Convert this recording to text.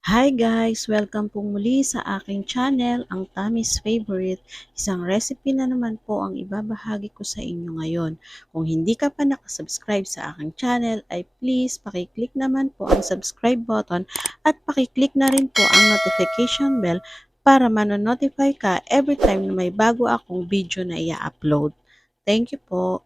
Hi guys! Welcome po muli sa aking channel, ang Tammy's Favorite. Isang recipe na naman po ang ibabahagi ko sa inyo ngayon. Kung hindi ka pa nakasubscribe sa aking channel, ay please pakiclick naman po ang subscribe button at pakiclick na rin po ang notification bell para manonotify ka every time na may bago akong video na i-upload. Thank you po!